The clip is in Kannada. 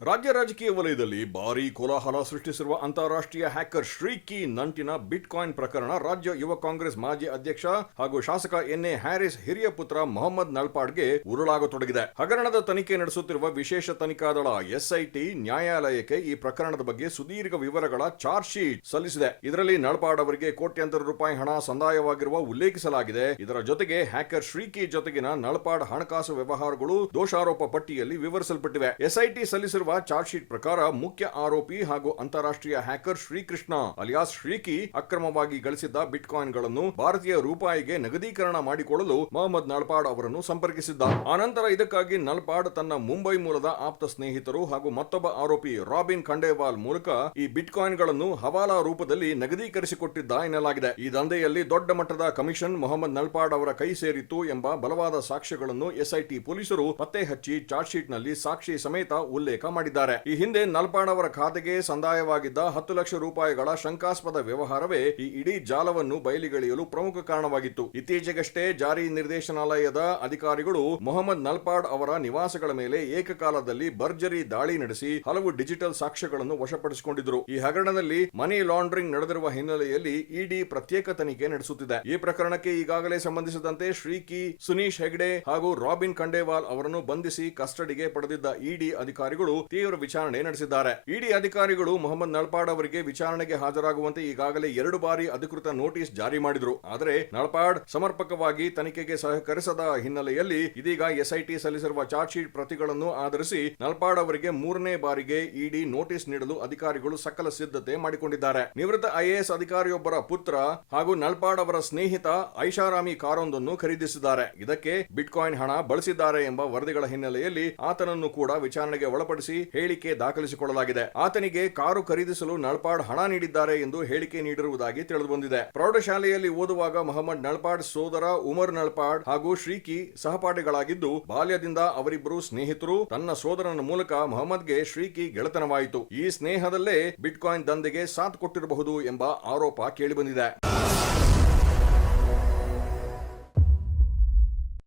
ರಾಜ್ಯ ರಾಜಕೀಯ ವಲಯದಲ್ಲಿ ಭಾರೀ ಕೋಲಾಹಲ ಸೃಷ್ಟಿಸಿರುವ ಅಂತಾರಾಷ್ಟ್ರೀಯ ಹ್ಯಾಕರ್ ಶ್ರೀಕಿ ನಂಟಿನ ಬಿಟ್ಕಾಯಿನ್ ಪ್ರಕರಣ ರಾಜ್ಯ ಯುವ ಕಾಂಗ್ರೆಸ್ ಮಾಜಿ ಅಧ್ಯಕ್ಷ ಹಾಗೂ ಶಾಸಕ ಎನ್ಎ ಹ್ಯಾರಿಸ್ ಹಿರಿಯ ಪುತ್ರ ಮೊಹಮ್ಮದ್ ನಲ್ಪಾಡ್ಗೆ ಉರುಳಾಗತೊಡಗಿದೆ. ಹಗರಣದ ತನಿಖೆ ನಡೆಸುತ್ತಿರುವ ವಿಶೇಷ ತನಿಖಾ ದಳ ಎಸ್ಐಟಿ ನ್ಯಾಯಾಲಯಕ್ಕೆ ಈ ಪ್ರಕರಣದ ಬಗ್ಗೆ ಸುದೀರ್ಘ ವಿವರಗಳ ಚಾರ್ಜ್ ಶೀಟ್ ಸಲ್ಲಿಸಿದೆ. ಇದರಲ್ಲಿ ನಲ್ಪಾಡ್ ಅವರಿಗೆ ಕೋಟ್ಯಾಂತರ ರೂಪಾಯಿ ಹಣ ಸಂದಾಯವಾಗಿರುವ ಉಲ್ಲೇಖಿಸಲಾಗಿದೆ. ಇದರ ಜೊತೆಗೆ ಹ್ಯಾಕರ್ ಶ್ರೀಕಿ ಜೊತೆಗಿನ ನಲ್ಪಾಡ್ ಹಣಕಾಸು ವ್ಯವಹಾರಗಳು ದೋಷಾರೋಪ ಪಟ್ಟಿಯಲ್ಲಿ ವಿವರಿಸಲ್ಪಟ್ಟಿವೆ. ಎಸ್ಐಟಿ ಸಲ್ಲಿಸಿರುವ ಚಾರ್ಜ್ ಶೀಟ್ ಪ್ರಕಾರ ಮುಖ್ಯ ಆರೋಪಿ ಹಾಗೂ ಅಂತಾರಾಷ್ಟ್ರೀಯ ಹ್ಯಾಕರ್ ಶ್ರೀಕೃಷ್ಣ ಅಲಿಯಾಸ್ ಶ್ರೀಕಿ ಅಕ್ರಮವಾಗಿ ಗಳಿಸಿದ್ದ ಬಿಟ್ಕಾಯಿನ್ ಗಳನ್ನು ಭಾರತೀಯ ರೂಪಾಯಿಗೆ ನಗದೀಕರಣ ಮಾಡಿಕೊಳ್ಳಲು ಮೊಹಮ್ಮದ್ ನಲ್ಪಾಡ್ ಅವರನ್ನು ಸಂಪರ್ಕಿಸಿದ್ದ. ಆನಂತರ ಇದಕ್ಕಾಗಿ ನಲ್ಪಾಡ್ ತನ್ನ ಮುಂಬೈ ಮೂಲದ ಆಪ್ತ ಸ್ನೇಹಿತರು ಹಾಗೂ ಮತ್ತೊಬ್ಬ ಆರೋಪಿ ರಾಬಿನ್ ಖಂಡೇವಾಲ್ ಮೂಲಕ ಈ ಬಿಟ್ಕಾಯಿನ್ ಗಳನ್ನು ಹವಾಲಾ ರೂಪದಲ್ಲಿ ನಗದೀಕರಿಸಿಕೊಟ್ಟಿದ್ದ ಎನ್ನಲಾಗಿದೆ. ಈ ದಂಧೆಯಲ್ಲಿ ದೊಡ್ಡ ಮಟ್ಟದ ಕಮಿಷನ್ ಮೊಹಮ್ಮದ್ ನಲ್ಪಾಡ್ ಅವರ ಕೈ ಸೇರಿತ್ತು ಎಂಬ ಬಲವಾದ ಸಾಕ್ಷ್ಯಗಳನ್ನು ಎಸ್ಐಟಿ ಪೊಲೀಸರು ಪತ್ತೆ ಹಚ್ಚಿ ಚಾರ್ಜ್ ಶೀಟ್ ನಲ್ಲಿ ಸಾಕ್ಷಿ ಸಮೇತ ಉಲ್ಲೇಖ ಮಾಡಿದ್ದಾರೆ. ಈ ಹಿಂದೆ ನಲ್ಪಾಡ್ ಅವರ ಖಾತೆಗೆ ಸಂದಾಯವಾಗಿದ್ದ 10 ಲಕ್ಷ ರೂಪಾಯಿಗಳ ಶಂಕಾಸ್ಪದ ವ್ಯವಹಾರವೇ ಈ ಇಡೀ ಜಾಲವನ್ನು ಬಯಲಿಗೆಳೆಯಲು ಪ್ರಮುಖ ಕಾರಣವಾಗಿತ್ತು. ಇತ್ತೀಚೆಗಷ್ಟೇ ಜಾರಿ ನಿರ್ದೇಶನಾಲಯದ ಅಧಿಕಾರಿಗಳು ಮೊಹಮ್ಮದ್ ನಲ್ಪಾಡ್ ಅವರ ನಿವಾಸಗಳ ಮೇಲೆ ಏಕಕಾಲದಲ್ಲಿ ಭರ್ಜರಿ ದಾಳಿ ನಡೆಸಿ ಹಲವು ಡಿಜಿಟಲ್ ಸಾಕ್ಷ್ಯಗಳನ್ನು ವಶಪಡಿಸಿಕೊಂಡಿದ್ದರು. ಈ ಹಗರಣದಲ್ಲಿ ಮನಿ ಲಾಂಡ್ರಿಂಗ್ ನಡೆದಿರುವ ಹಿನ್ನೆಲೆಯಲ್ಲಿ ಇಡಿ ಪ್ರತ್ಯೇಕ ತನಿಖೆ ನಡೆಸುತ್ತಿದೆ. ಈ ಪ್ರಕರಣಕ್ಕೆ ಈಗಾಗಲೇ ಸಂಬಂಧಿಸಿದಂತೆ ಶ್ರೀಕಿ, ಸುನೀಶ್ ಹೆಗ್ಡೆ ಹಾಗೂ ರಾಬಿನ್ ಖಂಡೇವಾಲ್ ಅವರನ್ನು ಬಂಧಿಸಿ ಕಸ್ಟಡಿಗೆ ಪಡೆದಿದ್ದ ಇಡಿ ಅಧಿಕಾರಿಗಳು ತೀವ್ರ ವಿಚಾರಣೆ ನಡೆಸಿದ್ದಾರೆ. ಇಡಿ ಅಧಿಕಾರಿಗಳು ಮೊಹಮ್ಮದ್ ನಲ್ಪಾಡ್ ಅವರಿಗೆ ವಿಚಾರಣೆಗೆ ಹಾಜರಾಗುವಂತೆ ಈಗಾಗಲೇ 2 ಬಾರಿ ಅಧಿಕೃತ ನೋಟಿಸ್ ಜಾರಿ ಮಾಡಿದ್ರು. ಆದರೆ ನಲ್ಪಾಡ್ ಸಮರ್ಪಕವಾಗಿ ತನಿಖೆಗೆ ಸಹಕರಿಸದ ಹಿನ್ನೆಲೆಯಲ್ಲಿ ಇದೀಗ ಎಸ್ಐಟಿ ಸಲ್ಲಿಸಿರುವ ಚಾರ್ಜ್ ಶೀಟ್ ಪ್ರತಿಗಳನ್ನು ಆಧರಿಸಿ ನಲ್ಪಾಡ್ ಅವರಿಗೆ 3ನೇ ಬಾರಿಗೆ ಇಡಿ ನೋಟಿಸ್ ನೀಡಲು ಅಧಿಕಾರಿಗಳು ಸಕಲ ಸಿದ್ಧತೆ ಮಾಡಿಕೊಂಡಿದ್ದಾರೆ. ನಿವೃತ್ತ ಐಎಎಸ್ ಅಧಿಕಾರಿಯೊಬ್ಬರ ಪುತ್ರ ಹಾಗೂ ನಲ್ಪಾಡ್ ಅವರ ಸ್ನೇಹಿತ ಐಷಾರಾಮಿ ಕಾರೊಂದನ್ನು ಖರೀದಿಸಿದ್ದಾರೆ. ಇದಕ್ಕೆ ಬಿಟ್ಕಾಯಿನ್ ಹಣ ಬಳಸಿದ್ದಾರೆ ಎಂಬ ವರದಿಗಳ ಹಿನ್ನೆಲೆಯಲ್ಲಿ ಆತನನ್ನು ಕೂಡ ವಿಚಾರಣೆಗೆ ಒಳಪಡಿಸಿ ಹೇಳಿಕೆ ದಾಖಲಿಸಿಕೊಳ್ಳಲಾಗಿದೆ. ಆತನಿಗೆ ಕಾರು ಖರೀದಿಸಲು ನಲ್ಪಾಡ್ ಹಣ ನೀಡಿದ್ದಾರೆ ಎಂದು ಹೇಳಿಕೆ ನೀಡಿರುವುದಾಗಿ ತಿಳಿದುಬಂದಿದೆ. ಪ್ರೌಢಶಾಲೆಯಲ್ಲಿ ಓದುವಾಗ ಮೊಹಮ್ಮದ್ ನಲ್ಪಾಡ್ ಸೋದರ ಉಮರ್ ನಲ್ಪಾಡ್ ಹಾಗೂ ಶ್ರೀಕಿ ಸಹಪಾಠಿಗಳಾಗಿದ್ದು ಬಾಲ್ಯದಿಂದ ಅವರಿಬ್ಬರು ಸ್ನೇಹಿತರು. ತನ್ನ ಸೋದರನ ಮೂಲಕ ಮೊಹಮ್ಮದ್ಗೆ ಶ್ರೀಕಿ ಗೆಳೆತನವಾಯಿತು. ಈ ಸ್ನೇಹದಲ್ಲೇ ಬಿಟ್ಕಾಯಿನ್ ದಂಧೆಗೆ ಸಾಥ್ ಕೊಟ್ಟಿರಬಹುದು ಎಂಬ ಆರೋಪ ಕೇಳಿಬಂದಿದೆ.